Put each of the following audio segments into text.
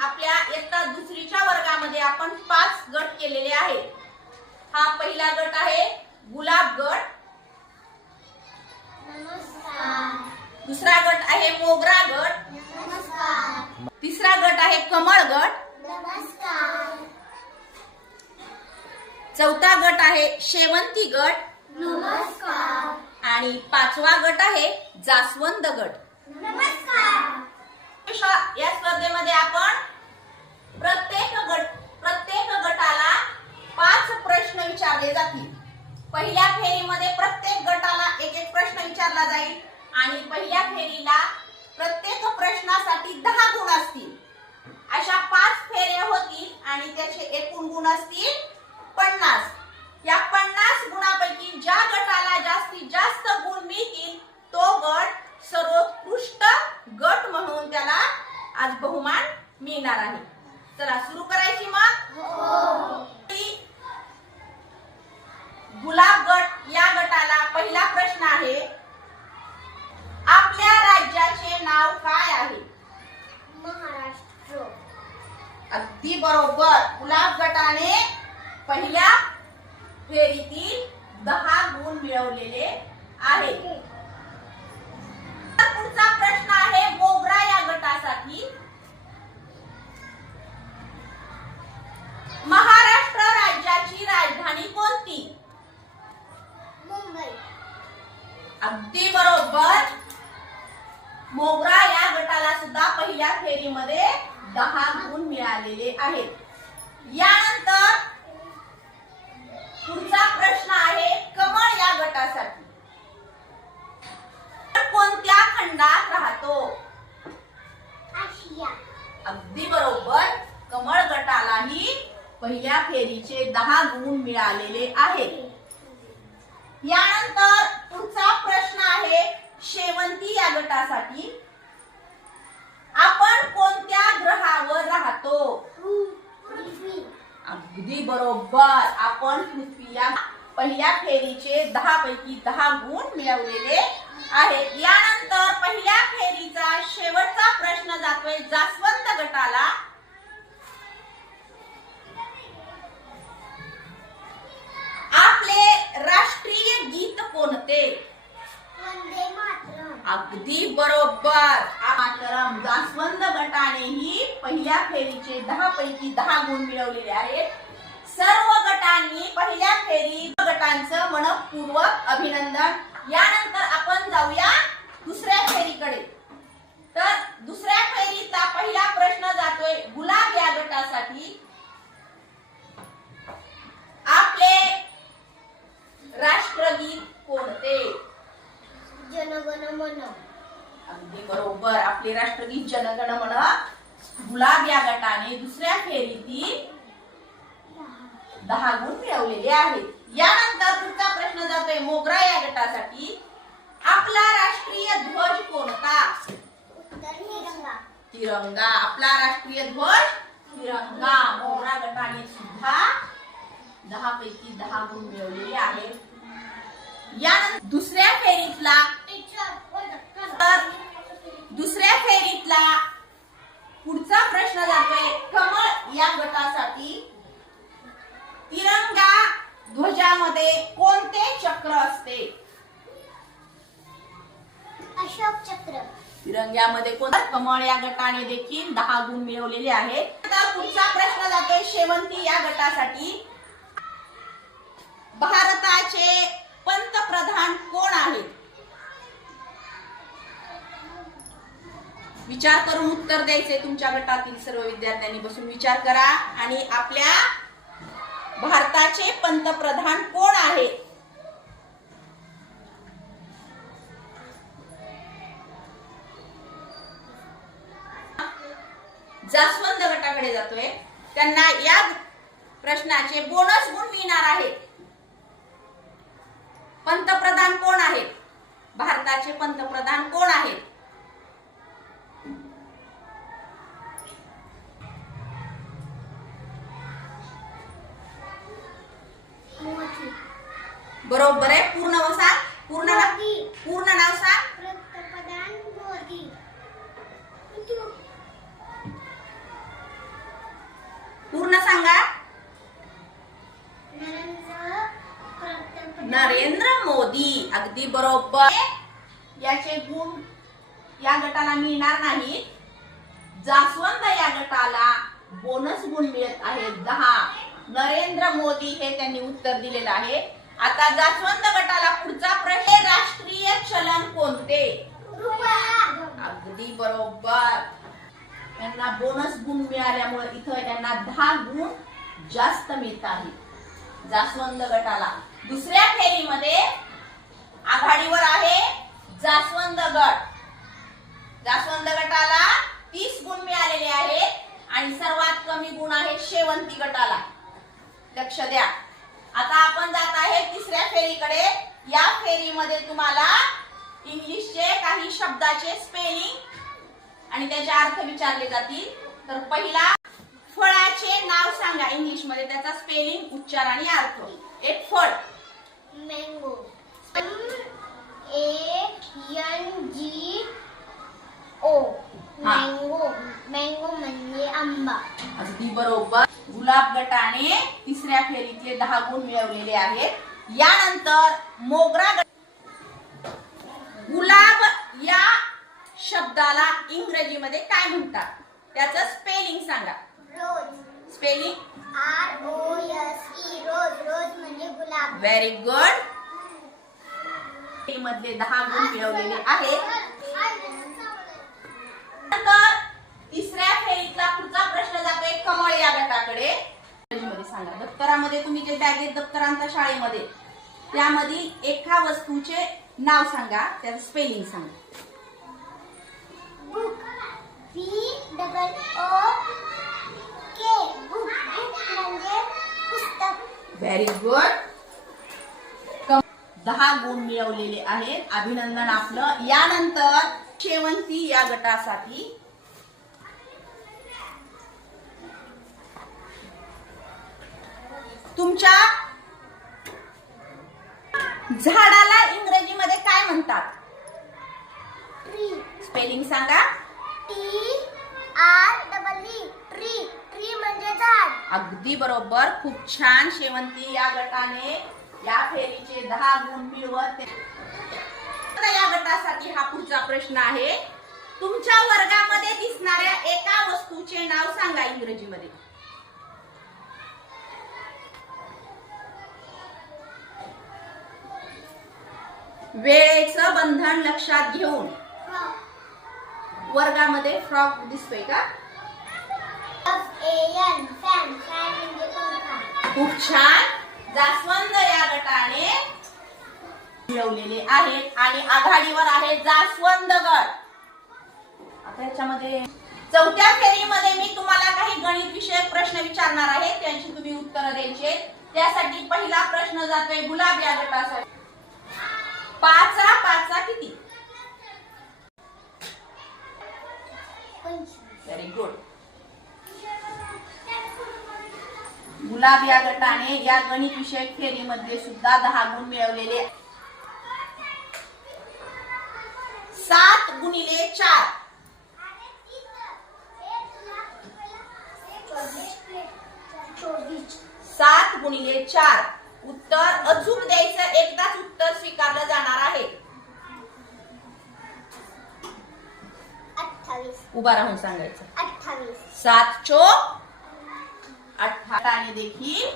आपल्या इयत्ता दुसरीच्या वर्गामध्ये आपण 5 गट केलेले आहेत. हा पहिला गट आहे गुलाब गट. नमस्कार. दुसरा गट आहे मोगरा गट. नमस्कार. तिसरा गट आहे कमळ गट. नमस्कार. चौथा गट आहे शेवंती गट. नमस्कार. आणि 5वा गट आहे जास्वंद गट. नमस्कार. या स्पर्धेमध्ये आपण प्रत्येक गटाला 5 प्रश्न विचारले जातील. पहिल्या फेरीमध्ये प्रत्येक गटाला एक प्रश्न विचारला जाईल आणि पहिल्या फेरीला प्रत्येक प्रश्नासाठी 10 गुण असतील. अशा 5 फेऱ्या होतील आणि त्याचे एकूण गुण असतील 50. या 50 गुणापैकी ज्या गटाला जास्तीत जास्त गुण मिळतील तो गट सर्वोत्कृष्ट गट म्हणून त्याला आज बहुमान मिळणार आहे. चला सुरू करायची मग. गुलाब गट या गटाला पहिला प्रश्न आहे, आपल्या राज्याचे नाव काय आहे? महाराष्ट्र. अगदी बरोबर. गुलाब गटाने पहिल्या फेरीतील 10 गुण मिळवलेले आहेत. पुढचा प्रश्न आहे मोगरा या गटासाठी, महाराष्ट्र राज्याची राजधानी कोणती? मुंबई. अगदी बरोबर. मोगरा या गटाला सुद्धा पहिल्या फेरीमध्ये 10 गुण मिळालेले आहेत. यानंतर पुढचा प्रश्न आहे कमळ या गटासाठी, कोणत्या खंडात राहतो? आशिया. अगदी बरोबर. कमळ गटालाही पहिल्या फेरीचे 10 गुण मिळालेले आहेत. यानंतर पुढचा प्रश्न आहे शेवंती या गटासाठी, आपण कोणत्या ग्रहावर राहतो? पृथ्वी. अगदी बरोबर. आपण पृथ्वी या पहिल्या फेरीचे 10 पैकी 10 गुण मिळवलेले आहेत. यानंतर पहिल्या फेरीचा शेवटचा प्रश्न जातोय जास्वंद गटाला, आपले राष्ट्रीय गीत कोणते? वंदे मातरम. अगदी बरोबर. मातरम. जास्वंद गटानेही पहिल्या फेरीचे 10 पैकी 10 गुण मिळवलेले आहेत. सर्व गटांनी पहिल्या फेरी गटांचं मनपूर्वक अभिनंदन. यानंतर आपण जाऊया दुसऱ्या फेरीकडे. तर दुसऱ्या फेरीचा पहिला प्रश्न जातोय गुलाब या गटासाठी, आपले राष्ट्रगीत कोणते? जनगण मन. अगदी बरोबर. आपले राष्ट्रगीत जनगण मन. गुलाब या गटाने दुसऱ्या फेरीतील 10 गुण मिळवलेले आहेत. यानंतर पुढचा प्रश्न जातोय मोगरा या गटासाठी, आपला राष्ट्रीय ध्वज कोणता? उत्तर तिरंगा. तिरंगा. आपला राष्ट्रीय ध्वज तिरंगा. मोगरा गटाने सुद्धा 10 पैकी 10 गुण मिळवलेले आहेत. यानंतर दुसऱ्या फेरीतला पुढचा प्रश्न जातोय कमळ या गटासाठी, तिरंगा ध्वजामध्ये कोणते चक्र असते? अशोक चक्र. तिरंग्यामध्ये कोणता? कमळ या गटाने देखील 10 गुण मिळवलेले आहेत. तर पुढचा प्रश्न जातोय शेवंती या गटासाठी, भारताचे पंतप्रधान कोण आहेत? विचार करून उत्तर द्यायचे. तुमच्या गटातील सर्व विद्यार्थ्यांनी बसून विचार करा आणि आपल्या भारताचे पंतप्रधान कोण आहेत? जास्वंद गटाकडे जातोय. त्यांना या प्रश्नाचे बोनस गुण मिळणार आहेत. पंतप्रधान कोण आहेत? भारताचे पंतप्रधान कोण आहेत? बरोबर आहे. पूर्ण नाव सांग. पूर्ण नाव सांग. पंतप्रधान मोदी. नरेंद्र मोदी. अगदी बरोबर. याचे गुण या गटाला मिळणार नाही. जास्वंद या गटाला बोनस गुण मिळत आहेत 10. नरेंद्र मोदी हे त्यांनी उत्तर दिलेलं आहे. आता जास्वंद गटाला पुढचा प्रश्न, राष्ट्रीय चलन कोणते? अगदी बरोबर. त्यांना बोनस गुण मिळाल्यामुळे इथं त्यांना 10 गुण जास्त मिळत आहेत जास्वंद गटाला. दुसऱ्या फेरीमध्ये आघाडीवर आहे जास्वंद गट. जास्वंद गटाला 30 गुण मिळालेले आहेत आणि सर्वात कमी गुण आहे शेवंती गटाला. लक्ष द्या. आता आपण जात आहे तिसऱ्या फेरीकडे. या फेरीमध्ये तुम्हाला इंग्लिशचे काही शब्दाचे स्पेलिंग आणि त्याचे अर्थ विचारले जातील. तर पहिला, फळाचे नाव सांगा इंग्लिश मध्ये, त्याचा स्पेलिंग, उच्चार आणि अर्थ. एक फळ. मँगो. MANGO. मँगो. मँगो म्हणजे आंबा. अगदी बरोबर. गुलाब गटाने तिसऱ्या फेरीतले 10 गुण मिळवलेले आहेत. यानंतर मोगरा गट. गुलाब या शब्दाला इंग्रजीमध्ये काय म्हणतात? त्याचं स्पेलिंग सांगा. रोज. स्पेलिंग. ROSE. रोज. रोज म्हणजे गुलाब. Very good. मधले 10 गुण मिळवलेले आहेत. नंतर तिसऱ्या फेरीतला पुढचा प्रश्न जातोय कमळ या गटाकडे. इंग्रजीमध्ये सांगा. दप्तरामध्ये तुम्ही जे बॅगेत दप्तर आणता शाळेमध्ये, त्यामधील एका वस्तूचे नाव सांगा, त्याचं स्पेलिंग सांगा. बुक. BOOK. बुक. बुक म्हणजे पुस्तक. Very good. 10 गुण मिळवलेले आहेत. अभिनंदन आपलं. यानंतर शेवंती या गटासाठी तुमच्या झाडाला इंग्रजीमध्ये काय म्हणतात? ट्री. स्पेलिंग सांगा. TREE. ट्री. ट्री म्हणजे झाड. अगदी बरोबर. खूप छान. शेवंती या गटाने या फेरीचे 10 गुण मिळवत. या गटासाठी हा पुढचा प्रश्न आहे. तुमच्या वर्गामध्ये दिसणाऱ्या एका वस्तूचे नाव सांगा इंग्रजीमध्ये. वेळेचं बंधन लक्षात घेऊन. वर्गामध्ये फ्रॉक दिसतोय का? FAN. फॅन. फॅन म्हणजे पंखा. खूप छान. जास्वंद या गटाने मिळवलेले आहेत आणि आघाडीवर आहे जास्वंद गट. आता याच्यामध्ये चौथ्या फेरीमध्ये मी तुम्हाला काही गणित विषयक प्रश्न विचारणार आहे, त्यांची तुम्ही उत्तर द्यायचे. त्यासाठी पहिला प्रश्न जातोय गुलाब या गटासाठी. 5 किती? Very good. गुलाब या गटाने या गणित विषयक फेरीमध्ये सुद्धा 10 गुण मिळवलेले. 7 गुणिले 4. 7 गुणिले 4. उत्तर अचूक द्यायचं. एकदाच उत्तर स्वीकारलं जाणार आहे. 28. उभा राहून सांगायचं. 28. 7 चोक 18 देखील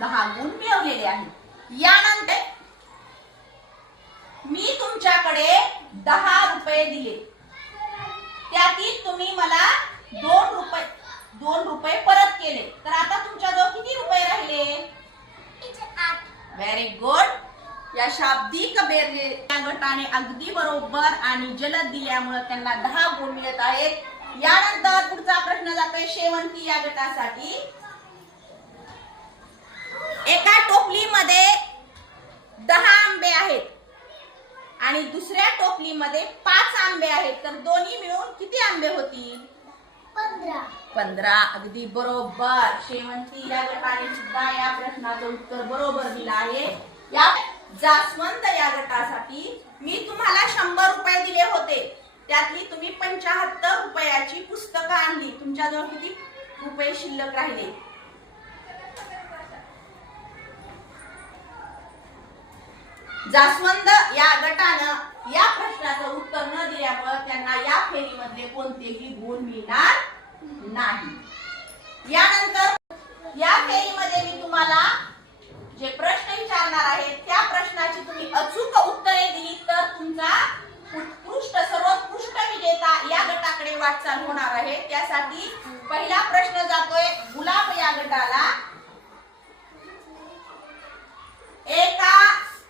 10 गुण मिळवलेले आहेत. यानंतर मी तुमच्याकडे 10 रुपये दिले, त्यातील तुम्ही मला 2 रुपये परत केले, तर आता तुमच्याजवळ किती रुपये राहिले? 8. Very good. या शाब्दिक बेरले या गटाने अगदी बरोबर आणि जलद दिल्यामुळे त्यांना 10 गुण मिळत आहेत. यानंतर पुढचा प्रश्न जातोय शेवंती या गटासाठी. एका टोपलीमध्ये 10 आंबे आहेत आणि दुसऱ्या टोपलीमध्ये 5 आंबे आहेत, तर दोन्ही मिळून किती आंबे होतील? 15. अगदी बरोबर. शेवंती या गटाने सुद्धा या प्रश्नाचं उत्तर बरोबर दिलं आहे. या जास्वंद या गटासाठी मी तुम्हाला 100 रुपये दिले होते, त्यातली तुम्ही 75 रुपयाची पुस्तकं आणली. तुमच्याजवळ किती रुपये शिल्लक राहिले? जास्वंद या गटानं या प्रश्नाचं उत्तर न दिल्यामुळे त्यांना या फेरीमधले कोणतेही गुण मिळणार नाही. यानंतर या फेरीमध्ये मी तुम्हाला जे प्रश्न विचारणार आहे त्या प्रश्नाची तुम्ही अचूक उत्तरे दिली तर तुमचा उत्कृष्ट सर्वोत्कृष्ट विजेता या गटाकडे वाटचाल होणार आहे. त्यासाठी पहिला प्रश्न जातोय गुलाब या गटाला. एका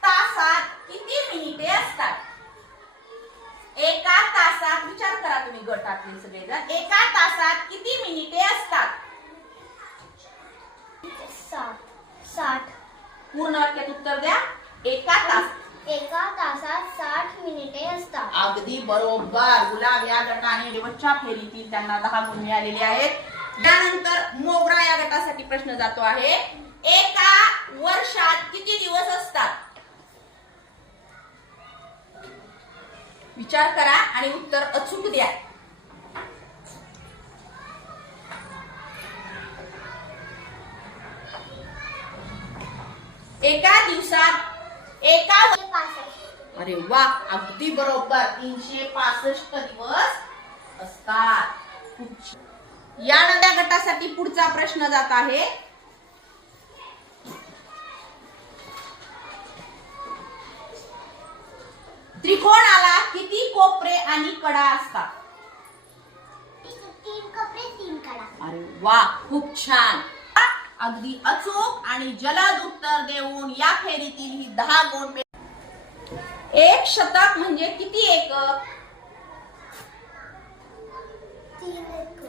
तासात किती मिनिटे असतात? एका तासात विचार करा तुम्ही गटातले सगळेजण. एका तासात किती मिनिटे असतात? 60. पूर्ण वाक्यात उत्तर द्या. एका तासात 60 मिनिटे असतात. अगदी बरोबर. गुलाब या गटाने शेवटच्या फेरीतील त्यांना 10 गुण मिळालेले आहेत. त्यानंतर मोगरा या गटासाठी प्रश्न जातो आहे. एका वर्षात किती दिवस असतात? विचार करा आणि उत्तर अचूक द्या. एका दिवसात एका 65. अरे वा, अगदी बरोबर. 365 दिवस असतात. यानंतर गटासाठी पुढचा प्रश्न जात आहे. त्रिकोणाला किती कोपरे आणि कडा असतात? 3 कोपरे 3 कडा. अरे वा, खूप छान. अगदी अचूक आणि जलद उत्तर देऊन या फेरीतील ही 10 गुण मिळाले. एक शतक म्हणजे किती एकक? 3 एकक.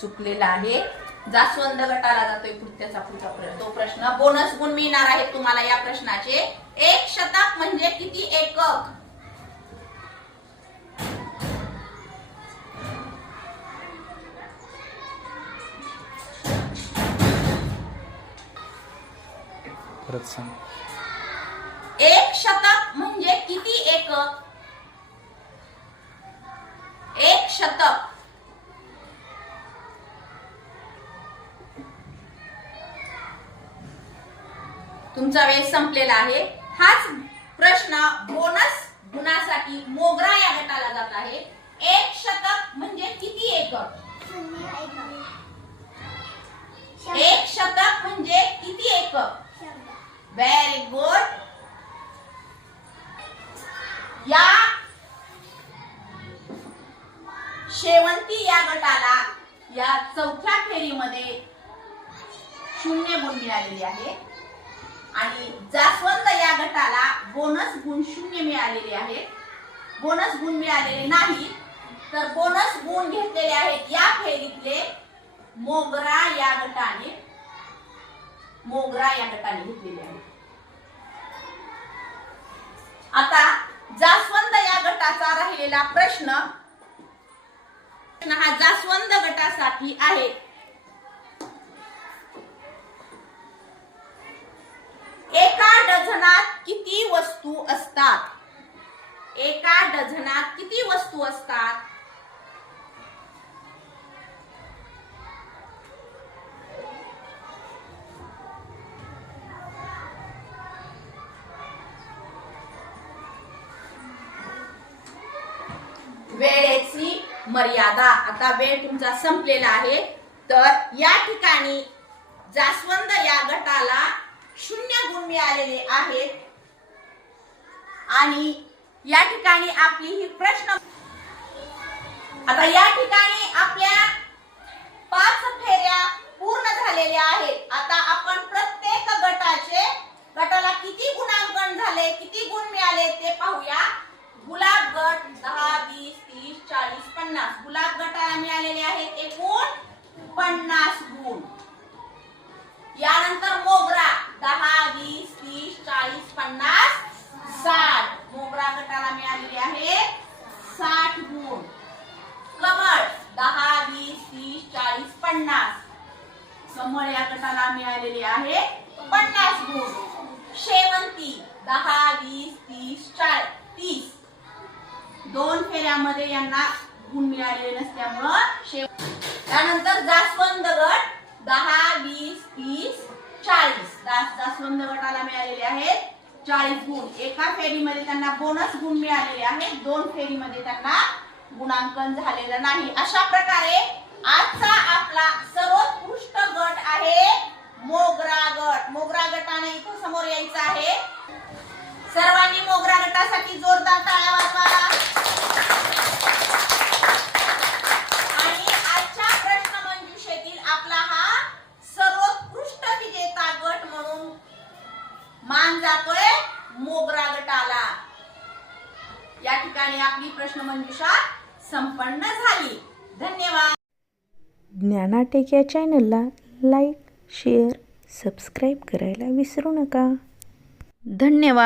चुकलेला आहे. जास्वंद गटाला जातोय पुढचा तो प्रश्न. बोनस गुण मिळणार आहेत तुम्हाला या प्रश्नाचे. एक शतक म्हणजे किती एकक? परत सांग. एक शतक म्हणजे किती एकक? एक शतक तुमचा वेळ संपलेला आहे. हाच प्रश्न बोनस गुणासाठी मोगरा या गटाला जात आहे. एक शतक म्हणजे किती एकक? 0 एकक. एक शतक म्हणजे किती एकक? 100. Very good. या शेवंती या गटाला या चौथ्या फेरीमध्ये 0 गुण मिळालेले आहे आणि जास्वंद या गटाला बोनस गुण 0 मिळालेले आहेत. बोनस गुण मिळालेले नाही तर बोनस गुण घेतलेले आहेत या फेरीतले मोगरा या गटाने घेतलेले आहेत. आता जास्वंद या गटाचा राहिलेला प्रश्न हा जास्वंद गटासाठी आहे. एका डझनात किती वस्तू असतात? एका डझनात किती वस्तू असतात? वेळेची मर्यादा. आता वेळ तुमचा संपलेला आहे. तर या ठिकाणी जास्वंद या गटाला 0 गुण मिळालेले आहेत आणि या ठिकाणी आपली ही प्रश्न आता या ठिकाणी आपल्या 5 फेऱ्या पूर्ण झालेल्या आहेत. आता आपण प्रत्येक गटाला किती गुणांकन झाले, किती गुण मिळाले ते पाहूया. गुलाब गट 10, 20, 30, 40, 50. गुलाब गटाला मिळालेले आहेत एकूण 50 गुण. यानंतर मोगरा 10, 20, 30, 40, 50, 60. मोगरा गटाला मिळालेले आहेत 60 गुण. कमळ 10, 20, 30, 40, 50. कमळ या गटाला मिळालेले आहे 50 गुण. शेवंती 10, 20, 30, 30. 2 फेऱ्यामध्ये यांना गुण मिळालेले नसल्यामुळं त्यानंतर जास्वंद गट 10, 20, 30, 40. जास्वंद गटाला मिळालेले आहेत 40 गुण. एका फेरीमध्ये त्यांना बोनस गुण मिळालेले आहेत, 2 फेरीमध्ये त्यांना गुणांकन झालेलं नाही. अशा प्रकारे आजचा आपला सर्वोत्कृष्ट गट आहे मोगरा गट. मोगरा गटाने इथं समोर यायचं आहे. सर्वांनी मोगरा गटासाठी जोरदार टाळ्या वाजवा. आणि आजच्या प्रश्नमंजुषेतील आपला हा सर्वोत्कृष्ट विजेता गट म्हणून मान जातोय मोगरा गटाला. या ठिकाणी आपली प्रश्नमंजुषा संपन्न झाली. धन्यवाद. ज्ञानाटेक या चॅनलला लाईक, शेअर, सबस्क्राईब करायला विसरू नका. धन्यवाद.